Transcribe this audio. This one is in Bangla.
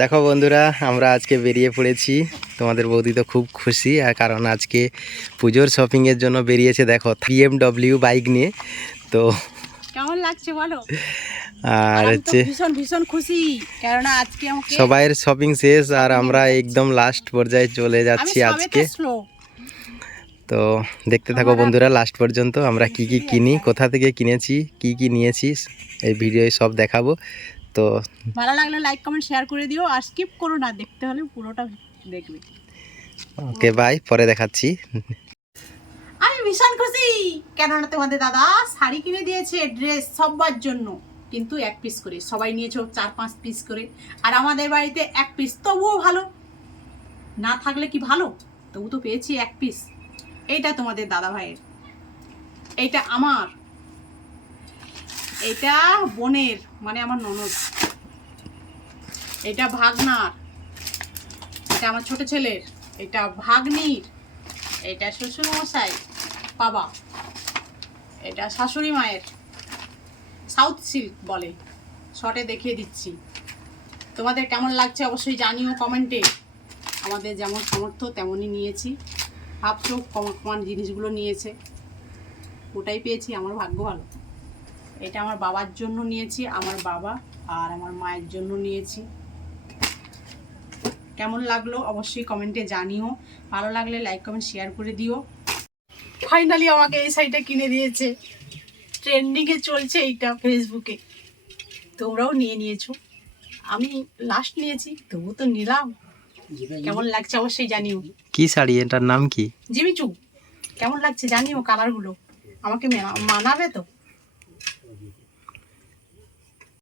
দেখো বন্ধুরা, আমরা আজকে বেরিয়ে পড়েছি। তোমাদের বৌদি তো খুব খুশি, আর কারণ আজকে পুজোর শপিংয়ের জন্য বেরিয়েছে। দেখো BMW বাইক নিয়ে। তো কেমন লাগছে বলো? আর আমি তো হচ্ছে ভীষণ ভীষণ খুশি, কারণ আজকে আমাকে সবাইয়ের শপিং শেষ, আর shopping এ আমরা নিয়ে একদম লাস্ট পর্যায়ে চলে যাচ্ছে। আমি যাচ্ছি সবেতে আজকে। স্লো। তো দেখতে থাকো বন্ধুরা লাস্ট পর্যন্ত, আমরা কি কি কিনি, কোথা থেকে কিনেছি, কি কি নিয়েছি, এই ভিডিওয় সব দেখাবো। তো ভালো লাগলে লাইক কমেন্ট শেয়ার করে দিও, আর স্কিপ করো না, দেখতে হলে পুরোটা দেখবে। ওকে বাই, পরে দেখাচ্ছি। আমি ভীষণ খুশি, কেননা তোমাদের দাদা শাড়ি কিনে দিয়েছে, ড্রেস সবার জন্য, কিন্তু এক পিস করে। সবাই নিয়েছো 4-5 পিস করে, আর আমাদের বাড়িতে এক পিস, তবুও ভালো। না থাকলে কি ভালো, তবু তো পেয়েছি এক পিস। এইটা তোমাদের দাদা ভাইয়ের, এইটা আমার, এইটা বোনের মানে আমার ননদ, এটা ভাগনার, এটা আমার ছোট ছেলের, এটা ভাগ্নির, এটা শ্বশুর মশাই বাবা, এটা শাশুড়ি মায়ের। সাউথ সিল্ক বলে, শর্টে দেখিয়ে দিচ্ছি। তোমাদের কেমন লাগছে অবশ্যই জানিও কমেন্টে। আমাদের যেমন সামর্থ্য তেমনই নিয়েছি। ভাবছো কমান জিনিসগুলো নিয়েছে, ওটাই পেয়েছি, আমার ভাগ্য ভালো। এটা আমার বাবার জন্য নিয়েছি, আমার বাবা আর আমার মায়ের জন্য নিয়েছি। কেমন লাগলো অবশ্যই কমেন্টে জানিও। ভালো লাগলে লাইক কমেন্ট শেয়ার করে দিও। ফাইনালি আমাকে এই শাড়িটা কিনে দিয়েছে, ট্রেন্ডিংয়ে চলছে এইটা ফেসবুকে। তোমরাও নিয়ে নিয়েছো, আমি লাস্ট নিয়েছি, তবু তো নিলাম। কেমন লাগছে অবশ্যই জানিও। কি শাড়ি, এটার নাম কি? জিমিচু, কেমন লাগছে জানিও। কালারগুলো আমাকে মানাবে তো?